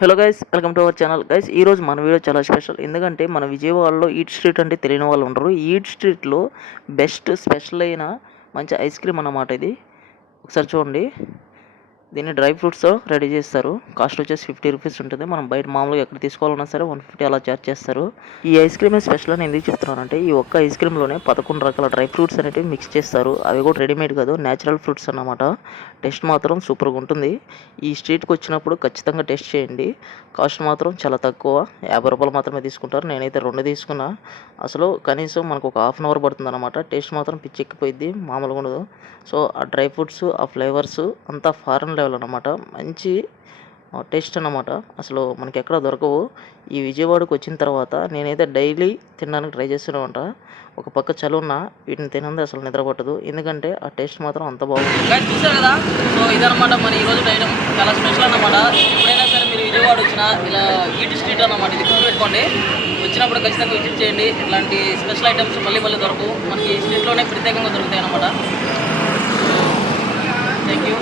Hello guys welcome to our channel guys ఈ రోజు మన వీడియో చాలా స్పెషల్ ఎందుకంటే మన విజయవాడలో ఈట్ స్ట్రీట్ అంటే తెలియని వాళ్ళు ఉండరు. ఈట్ స్ట్రీట్లో బెస్ట్ స్పెషల్ అయిన మంచి ఐస్ క్రీమ్ అన్నమాట ఇది. ఒకసారి చూడండి. దీన్ని డ్రై ఫ్రూట్స్ రెడీ చేస్తారు. కాస్ట్ వచ్చేసి ఫిఫ్టీ రూపీస్ ఉంటుంది. మనం బయట మామూలుగా ఎక్కడ తీసుకోవాలన్నా సరే వన్ ఫిఫ్టీ అలా చార్జ్ చేస్తారు. ఈ ఐస్ క్రీమ్ స్పెషల్ అని ఎందుకు చెప్తున్నానంటే ఈ ఒక్క ఐస్ క్రీమ్లోనే పదకొండు రకాల డ్రై ఫ్రూట్స్ అనేవి మిక్స్ చేస్తారు. అవి కూడా రెడీమేడ్ కాదు నేచురల్ ఫ్రూట్స్ అన్నమాట. టేస్ట్ మాత్రం సూపర్గా ఉంటుంది. ఈ స్ట్రీట్కి వచ్చినప్పుడు ఖచ్చితంగా టేస్ట్ చేయండి. కాస్ట్ మాత్రం చాలా తక్కువ. యాభై రూపాయలు మాత్రమే తీసుకుంటారు. నేనైతే రెండు తీసుకున్నా. అసలు కనీసం మనకు ఒక హాఫ్ అన్ అవర్ పడుతుంది అనమాట టేస్ట్ మాత్రం పిచ్చెక్కిపోయింది మామూలుగా ఉండదు. సో ఆ డ్రై ఫ్రూట్స్ ఆ ఫ్లేవర్స్ అంతా ఫారెన్ లెవెల్ అనమాట మంచి టేస్ట్ అన్నమాట. అసలు మనకి ఎక్కడ దొరకవు. ఈ విజయవాడకు వచ్చిన తర్వాత నేనైతే డైలీ తినడానికి ట్రై చేస్తూనే ఉంటా. ఒక పక్క చలున్న వీటిని తినంది అసలు నిద్ర పట్టదు. ఎందుకంటే ఆ టేస్ట్ మాత్రం అంత బాగుంది. చూసారు కదా? సో ఇదనమాట మన ఈ రోజు ఐటమ్ చాలా స్పెషల్ అన్నమాట. ఎప్పుడైనా సరే మీరు విజయవాడ వచ్చినా ఇలా ఈట్ స్ట్రీట్ అన్నమాట ఇది గుర్తుపెట్టుకోండి వచ్చినప్పుడు ఖచ్చితంగా విజిట్ చేయండి. ఇలాంటి స్పెషల్ ఐటమ్స్ మళ్ళీ మళ్ళీ దొరకవు. మనకి ఈ స్ట్రీట్లోనే ప్రత్యేకంగా దొరుకుతాయి అనమాట థ్యాంక్ యూ